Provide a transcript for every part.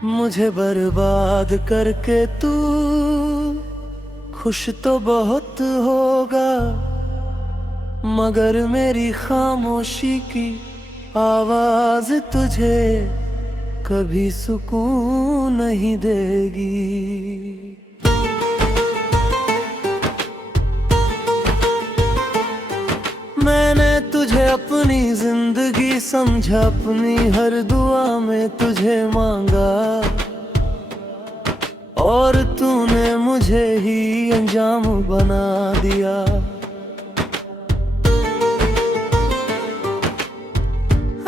मुझे बर्बाद करके तू खुश तो बहुत होगा, मगर मेरी खामोशी की आवाज तुझे कभी सुकून नहीं देगी। मैंने तुझे अपनी जिंदगी समझा, अपनी हर दुआ में तुझे मांगा, और तूने मुझे ही अंजाम बना दिया।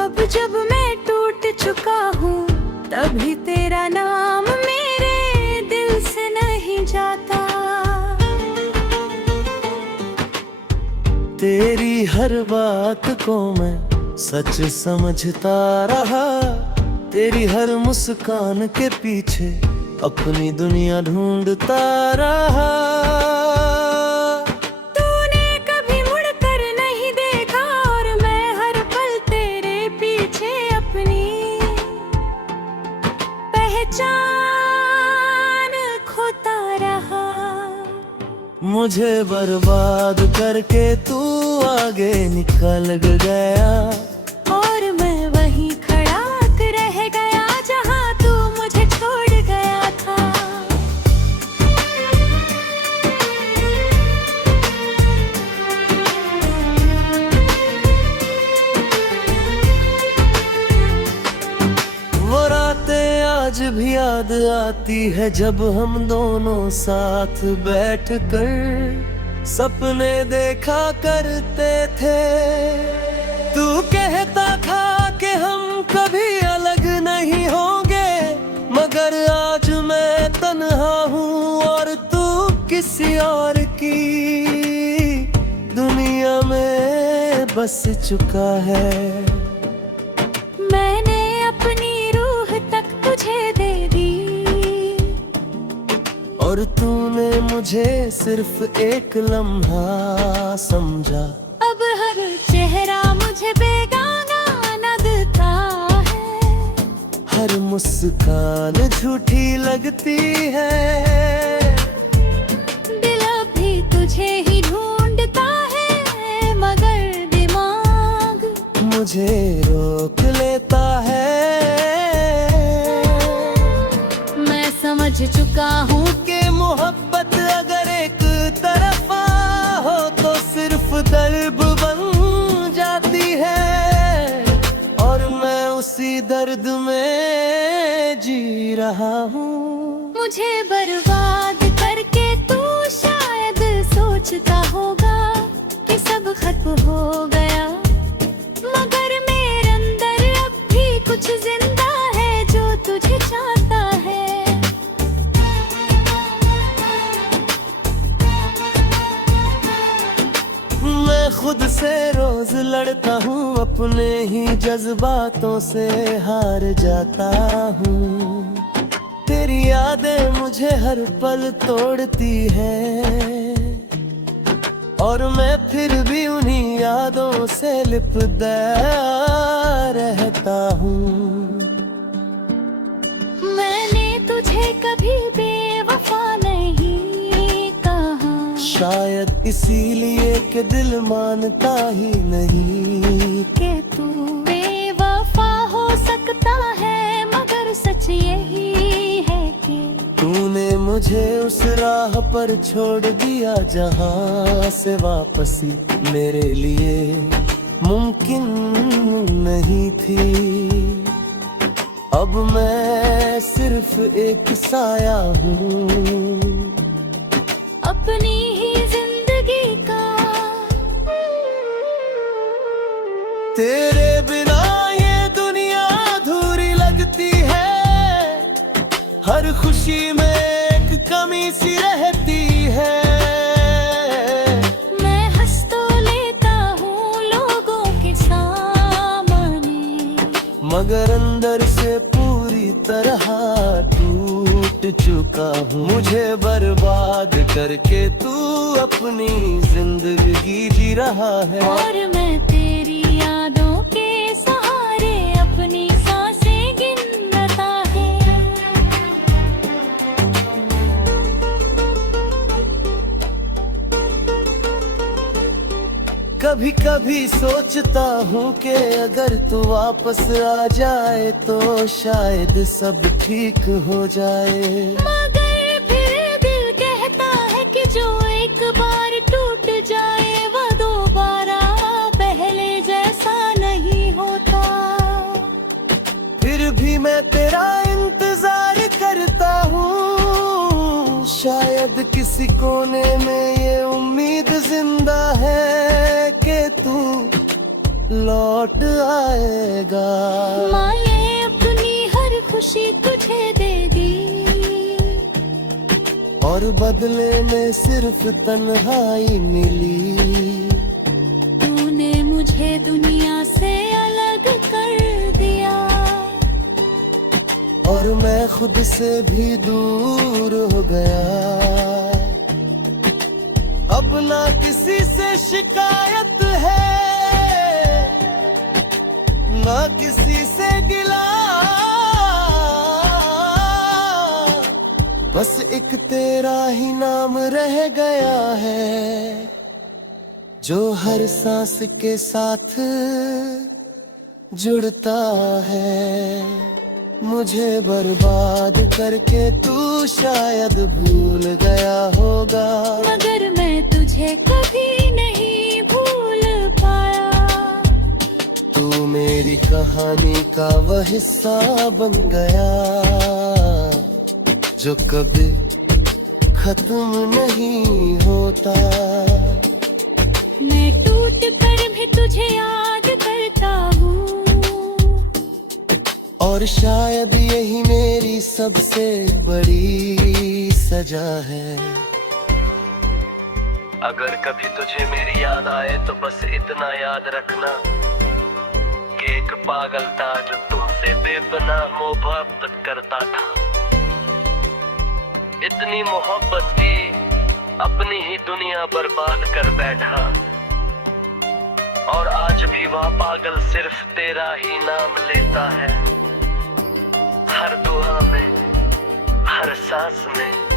अब जब मैं टूट चुका हूँ, तभी तेरा नाम मेरे दिल से नहीं जाता। तेरी हर बात को मैं सच समझता रहा, तेरी हर मुस्कान के पीछे अपनी दुनिया ढूंढता रहा। तूने कभी मुड़कर नहीं देखा, और मैं हर पल तेरे पीछे अपनी पहचान खोता रहा। मुझे बर्बाद करके तू आगे निकल गया, और मैं वहीं खड़ा रह गया जहाँ तू मुझे छोड़ गया था। वो रातें आज भी याद आती है, जब हम दोनों साथ बैठ कर सपने देखा करते थे। तू कहता था कि हम कभी अलग नहीं होंगे, मगर आज मैं तन्हा हूँ और तू किसी और की दुनिया में बस चुका है। मैंने अपनी रूह तक तुझे दे दी, और तूने मुझे सिर्फ एक लम्हा समझा। अब हर चेहरा मुझे बेगाना लगता है, हर मुस्कान झूठी लगती है। दिल भी तुझे ही ढूंढता है, मगर दिमाग मुझे रोक लेता है। मैं समझ चुका हूँ कि मोहब्बत अगर एक तरफा हो तो सिर्फ दर्द बन जाती है, और मैं उसी दर्द में जी रहा हूँ। मुझे बर्बाद करके तू शायद सोचता होगा कि सब खत्म हो गया, मगर मेरे अंदर अब भी कुछ जिंदा है जो तुझे चाहता है। मैं खुद से रोज लड़ता हूँ, अपने ही जज्बातों से हार जाता हूँ। तेरी यादें मुझे हर पल तोड़ती हैं, और मैं फिर भी उन्हीं यादों से लिपटा रहता हूँ। मैंने तुझे कभी बेवफा नहीं कहा, शायद इसीलिए कि दिल मानता ही नहीं कि तू बेवफा हो सकता है, मगर सच यही है कि तूने मुझे उस राह पर छोड़ दिया जहाँ से वापसी मेरे लिए मुमकिन नहीं थी। अब मैं सिर्फ एक साया हूँ अपनी ही जिंदगी का। तेरे बिना ये दुनिया अधूरी लगती है, हर खुशी में एक कमी सी रहती है। मैं हंस तो लेता हूँ लोगों के सामने, मगर अंदर से पूरी तरह टूट चुका हूँ। मुझे बर्बाद करके तू अपनी जिंदगी जी रहा है, और मैं तेरी यादों के सहारे अपनी सांसें गिनता है। कभी कभी सोचता हूँ कि अगर तू वापस आ जाए तो शायद सब ठीक हो जाए। मगर फिर दिल कहता है कि जो एक बार टूट जाए वो दोबारा पहले जैसा नहीं होता। फिर भी मैं तेरा इंतजार करता हूँ, शायद किसी कोने में ये उम्मीद जिंदा है कि तू लौट आएगा। माँ ये अपनी हर खुशी तुझे देगी और बदले में सिर्फ तन्हाई मिली। तूने मुझे दुनिया से अलग कर दिया और मैं खुद से भी दूर हो गया। अब ना किसी से शिकायत है, ना किसी से गिला, बस एक तेरा ही नाम रह गया है, जो हर सांस के साथ जुड़ता है। मुझे बर्बाद करके तू शायद भूल गया होगा, मगर मैं तुझे कभी नहीं भूल पाया। तू मेरी कहानी का वह हिस्सा बन गया, जो कभी खत्म नहीं होता। मैं टूट कर भी तुझे याद करता हूँ, और शायद यही मेरी सबसे बड़ी सजा है। अगर कभी तुझे मेरी याद आए तो बस इतना याद रखना कि एक पागल था जो तुमसे बेपनाह मोहब्बत करता था। इतनी मोहब्बत की अपनी ही दुनिया बर्बाद कर बैठा, और आज भी वह पागल सिर्फ तेरा ही नाम लेता है, हर दुआ में, हर सांस में।